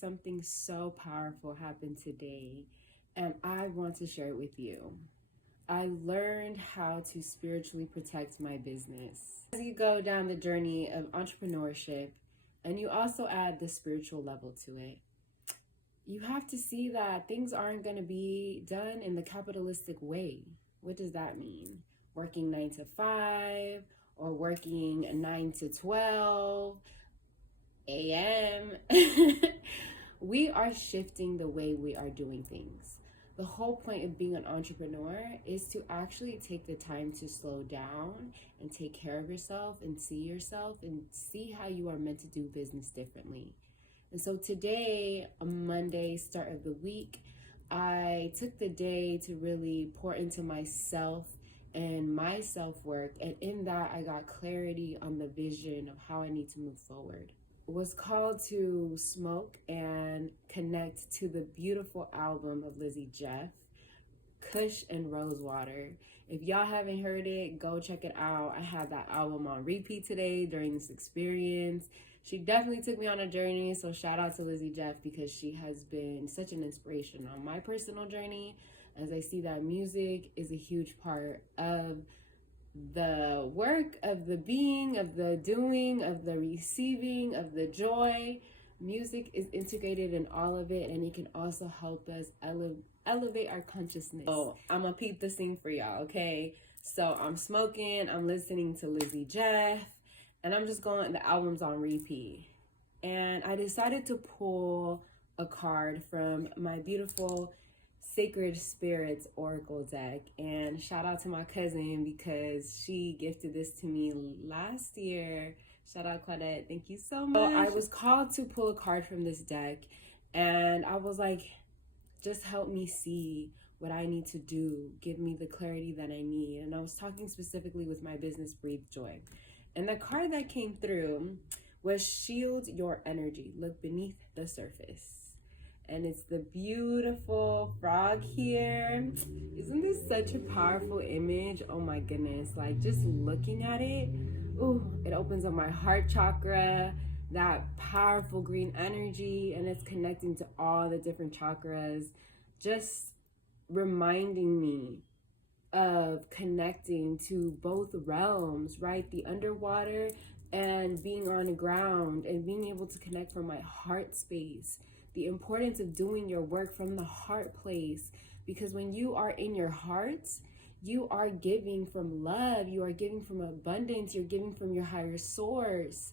something so powerful happened today, and I want to share it with you. I learned how to spiritually protect my business. As you go down the journey of entrepreneurship, and you also add the spiritual level to it, you have to see that things aren't going to be done in the capitalistic way. What does that mean? Working 9 to 5 or working 9 to 12 a.m. We are shifting the way we are doing things. The whole point of being an entrepreneur is to actually take the time to slow down and take care of yourself and see how you are meant to do business differently. And so today, a Monday, start of the week, I took the day to really pour into myself and my self-work. And in that, I got clarity on the vision of how I need to move forward. Was called to smoke and connect to the beautiful album of Lizzie Jeff, Kush and Rosewater. If y'all haven't heard it, go check it out. I had that album on repeat today during this experience. She definitely took me on a journey, so shout out to Lizzie Jeff because she has been such an inspiration on my personal journey, as I see that music is a huge part of the work, of the being, of the doing, of the receiving, of the joy. Music is integrated in all of it, and it can also help us elevate our consciousness. So I'm gonna peep the scene for y'all, okay? So I'm smoking, I'm listening to Lizzie Jeff, and I'm just going, the album's on repeat. And I decided to pull a card from my beautiful Sacred Spirits Oracle deck. And shout out to my cousin because she gifted this to me last year. Shout out Claudette, thank you so much. So I was called to pull a card from this deck, and I was like, just help me see what I need to do. Give me the clarity that I need. And I was talking specifically with my business, Breathe Joy. And the card that came through was Shield Your Energy. Look beneath the surface. And it's the beautiful frog here. Isn't this such a powerful image? Oh my goodness. Like, just looking at it, ooh, it opens up my heart chakra, that powerful green energy, and it's connecting to all the different chakras, just reminding me of connecting to both realms, right? The underwater and being on the ground, and being able to connect from my heart space. The importance of doing your work from the heart place, because when you are in your heart, you are giving from love, you are giving from abundance, you're giving from your higher source.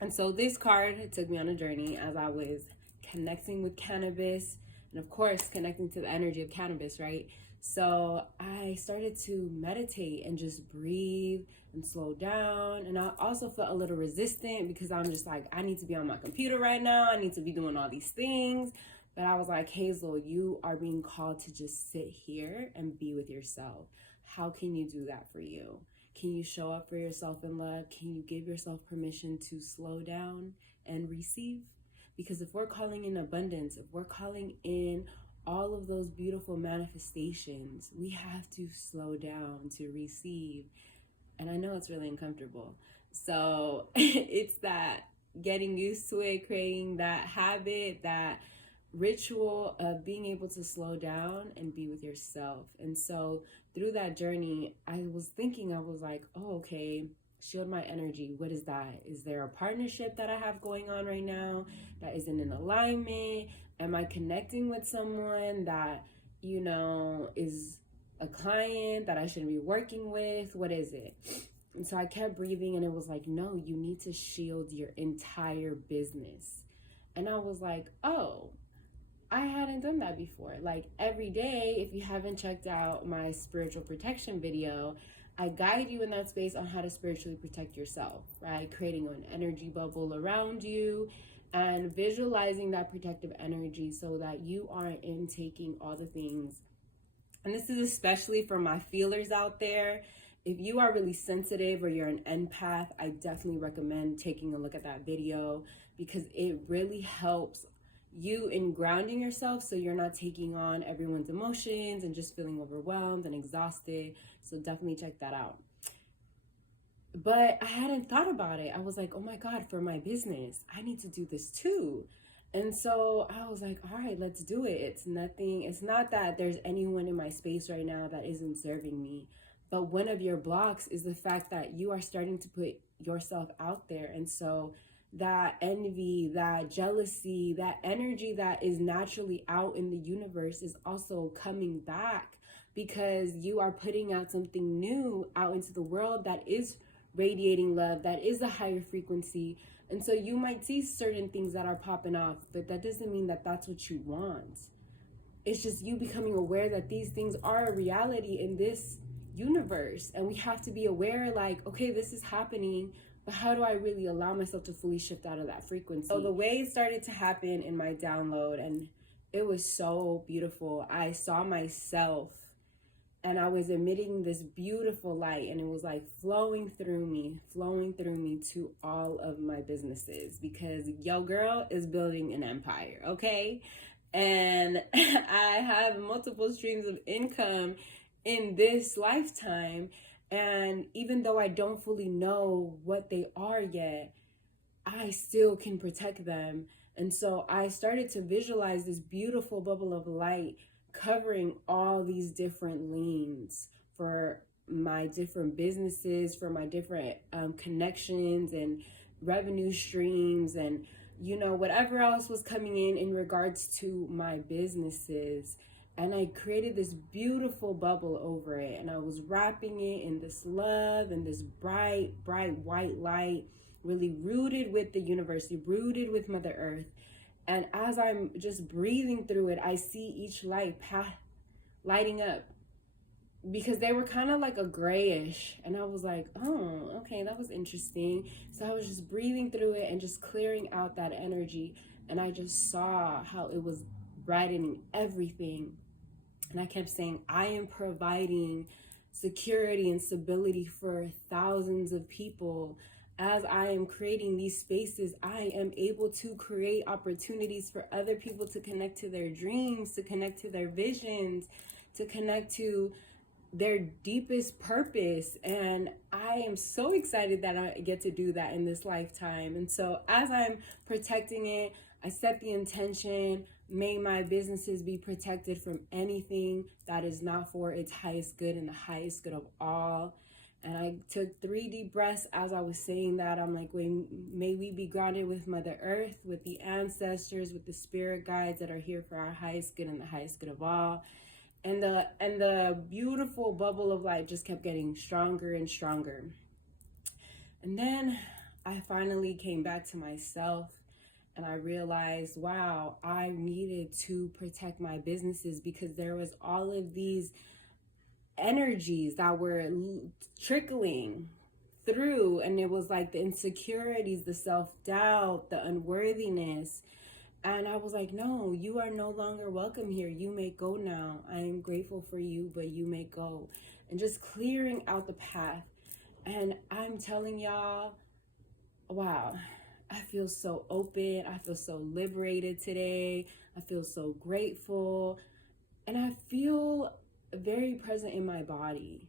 And so this card took me on a journey as I was connecting with cannabis, and of course connecting to the energy of cannabis, right? So I started to meditate and just breathe and slow down. And I also felt a little resistant because I'm just like, I need to be on my computer right now. I need to be doing all these things. But I was like, Hazel, you are being called to just sit here and be with yourself. How can you do that for you? Can you show up for yourself in love? Can you give yourself permission to slow down and receive? Because if we're calling in abundance, if we're calling in all of those beautiful manifestations, we have to slow down to receive. And I know it's really uncomfortable. So it's that getting used to it, creating that habit, that ritual of being able to slow down and be with yourself. And so through that journey, I was like, oh, okay, shield my energy. What is that? Is there a partnership that I have going on right now that isn't in alignment? Am I connecting with someone that, you know, is a client that I shouldn't be working with? What is it? And so I kept breathing, and it was like, no, you need to shield your entire business. And I was like, oh, I hadn't done that before. Like, every day, if you haven't checked out my spiritual protection video, I guide you in that space on how to spiritually protect yourself, right? Creating an energy bubble around you and visualizing that protective energy so that you aren't intaking all the things. And this is especially for my feelers out there. If you are really sensitive or you're an empath, I definitely recommend taking a look at that video because it really helps you in grounding yourself so you're not taking on everyone's emotions and just feeling overwhelmed and exhausted. So definitely check that out. But I hadn't thought about it. I was like, oh my God, for my business, I need to do this too. And so I was like, all right, let's do it. It's not that there's anyone in my space right now that isn't serving me. But one of your blocks is the fact that you are starting to put yourself out there. And so that envy, that jealousy, that energy that is naturally out in the universe is also coming back because you are putting out something new out into the world that is radiating love, that is a higher frequency. And so you might see certain things that are popping off, but that doesn't mean that that's what you want. It's just you becoming aware that these things are a reality in this universe. And we have to be aware, like, okay, this is happening, but how do I really allow myself to fully shift out of that frequency? So the way it started to happen in my download, and it was so beautiful. I saw myself and I was emitting this beautiful light, and it was like flowing through me to all of my businesses, because yo girl is building an empire, okay? And I have multiple streams of income in this lifetime, and even though I don't fully know what they are yet, I still can protect them. And so I started to visualize this beautiful bubble of light covering all these different lanes for my different businesses, for my different connections and revenue streams, and whatever else was coming in regards to my businesses. And I created this beautiful bubble over it, and I was wrapping it in this love and this bright white light, really rooted with the universe, rooted with Mother Earth. And as I'm just breathing through it, I see each light lighting up, because they were kind of like a grayish. And I was like, oh, okay, that was interesting. So I was just breathing through it and just clearing out that energy. And I just saw how it was brightening everything. And I kept saying, I am providing security and stability for thousands of people. As I am creating these spaces, I am able to create opportunities for other people to connect to their dreams, to connect to their visions, to connect to their deepest purpose. And I am so excited that I get to do that in this lifetime. And so as I'm protecting it, I set the intention, may my businesses be protected from anything that is not for its highest good and the highest good of all. And I took 3 deep breaths as I was saying that. I'm like, may we be grounded with Mother Earth, with the ancestors, with the spirit guides that are here for our highest good and the highest good of all. And the beautiful bubble of light just kept getting stronger and stronger. And then I finally came back to myself, and I realized, wow, I needed to protect my businesses, because there was all of these energies that were trickling through, and it was like the insecurities, the self-doubt, the unworthiness. And I was like, no, you are no longer welcome here. You may go now. I am grateful for you, but you may go. And just clearing out the path. And I'm telling y'all, wow, I feel so open. I feel so liberated today. I feel so grateful. And I feel very present in my body,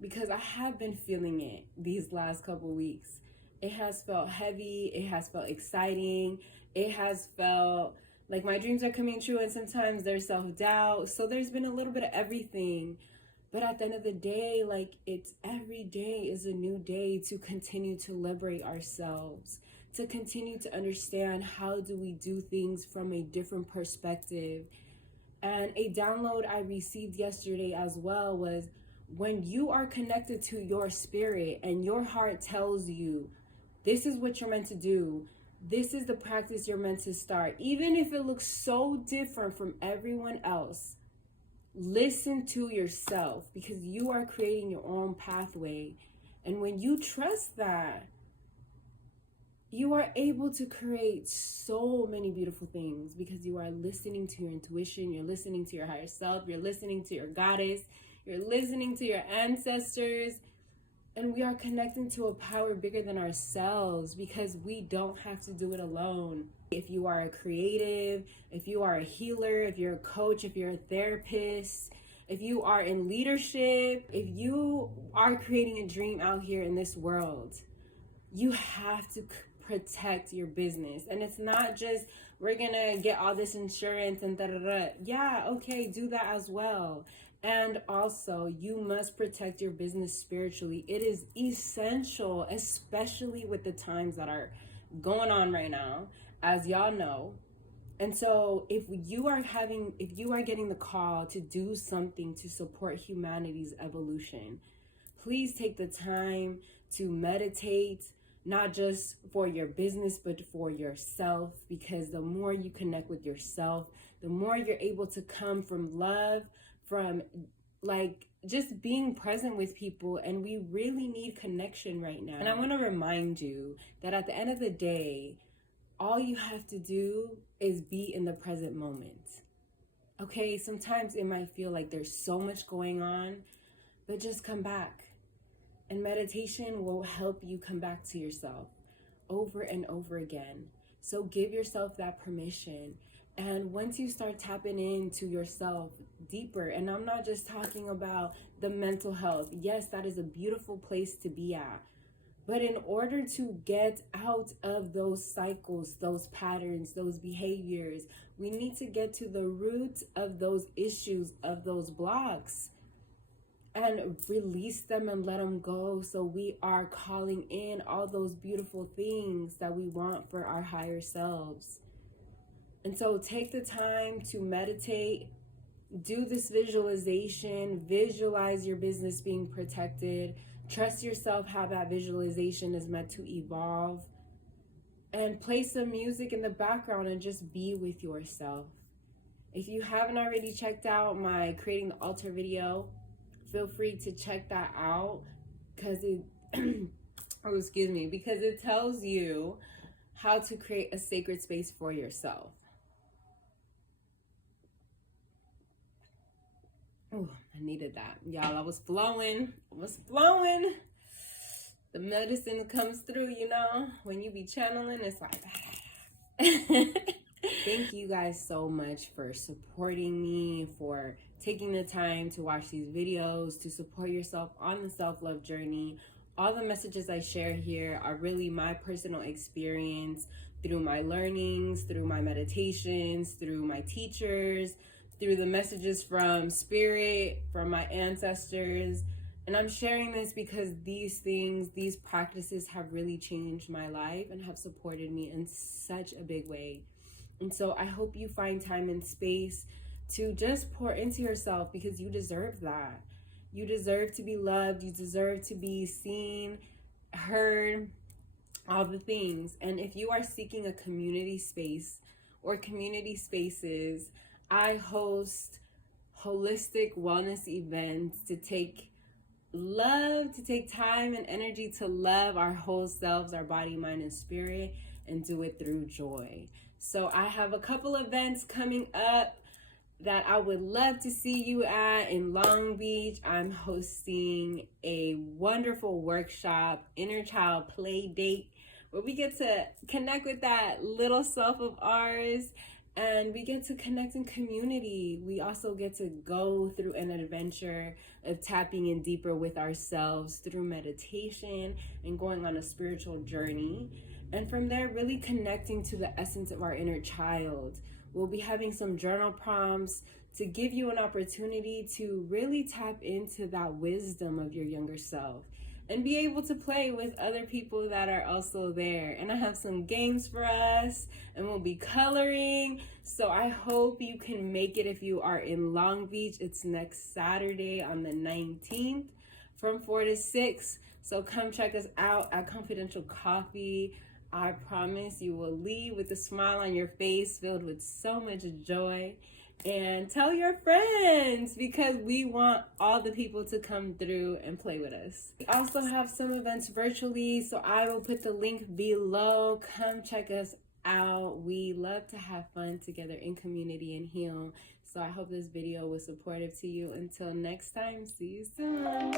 because I have been feeling it these last couple weeks. It has felt heavy. It has felt exciting. It has felt like my dreams are coming true, and sometimes there's self-doubt. So there's been a little bit of everything. But at the end of the day, like, it's every day is a new day to continue to liberate ourselves, to continue to understand how do we do things from a different perspective. And a download I received yesterday as well was, when you are connected to your spirit and your heart tells you, this is what you're meant to do, this is the practice you're meant to start, even if it looks so different from everyone else, listen to yourself, because you are creating your own pathway. And when you trust that, you are able to create so many beautiful things, because you are listening to your intuition, you're listening to your higher self, you're listening to your goddess, you're listening to your ancestors, and we are connecting to a power bigger than ourselves, because we don't have to do it alone. If you are a creative, if you are a healer, if you're a coach, if you're a therapist, if you are in leadership, if you are creating a dream out here in this world, you have to protect your business. And it's not just we're gonna get all this insurance and da-da-da. Yeah, okay, do that as well. And also, you must protect your business spiritually. It is essential, especially with the times that are going on right now, as y'all know. And so if you are getting the call to do something to support humanity's evolution, please take the time to meditate, not just for your business, but for yourself, because the more you connect with yourself, the more you're able to come from love, from like just being present with people. And we really need connection right now. And I want to remind you that at the end of the day, all you have to do is be in the present moment. Okay, sometimes it might feel like there's so much going on, but just come back. And meditation will help you come back to yourself over and over again. So give yourself that permission. And once you start tapping into yourself deeper, and I'm not just talking about the mental health. Yes, that is a beautiful place to be at. But in order to get out of those cycles, those patterns, those behaviors, we need to get to the root of those issues, of those blocks, and release them and let them go. So we are calling in all those beautiful things that we want for our higher selves. And so take the time to meditate, do this visualization, visualize your business being protected, trust yourself how that visualization is meant to evolve, and play some music in the background and just be with yourself. If you haven't already checked out my Creating the Altar video, feel free to check that out, because it because it tells you how to create a sacred space for yourself. Oh, I needed that. Y'all, I was flowing. The medicine comes through, you know? When you be channeling, it's like... Thank you guys so much for supporting me, for taking the time to watch these videos, to support yourself on the self-love journey. All the messages I share here are really my personal experience through my learnings, through my meditations, through my teachers, through the messages from spirit, from my ancestors. And I'm sharing this because these practices have really changed my life and have supported me in such a big way. And so I hope you find time and space to just pour into yourself, because you deserve that. You deserve to be loved. You deserve to be seen, heard, all the things. And if you are seeking a community space or community spaces, I host holistic wellness events to take time and energy to love our whole selves, our body, mind, and spirit, and do it through joy. So I have a couple events coming up that I would love to see you at in Long Beach. I'm hosting a wonderful workshop, Inner Child Play Date, where we get to connect with that little self of ours, and we get to connect in community. We also get to go through an adventure of tapping in deeper with ourselves through meditation and going on a spiritual journey. And from there, really connecting to the essence of our inner child. We'll be having some journal prompts to give you an opportunity to really tap into that wisdom of your younger self and be able to play with other people that are also there. And I have some games for us, and we'll be coloring. So I hope you can make it if you are in Long Beach. It's next Saturday on the 19th from 4 to 6. So come check us out at Confidential Coffee. I promise you will leave with a smile on your face filled with so much joy. And tell your friends, because we want all the people to come through and play with us. We also have some events virtually, so I will put the link below. Come check us out. We love to have fun together in community and heal. So I hope this video was supportive to you. Until next time, see you soon.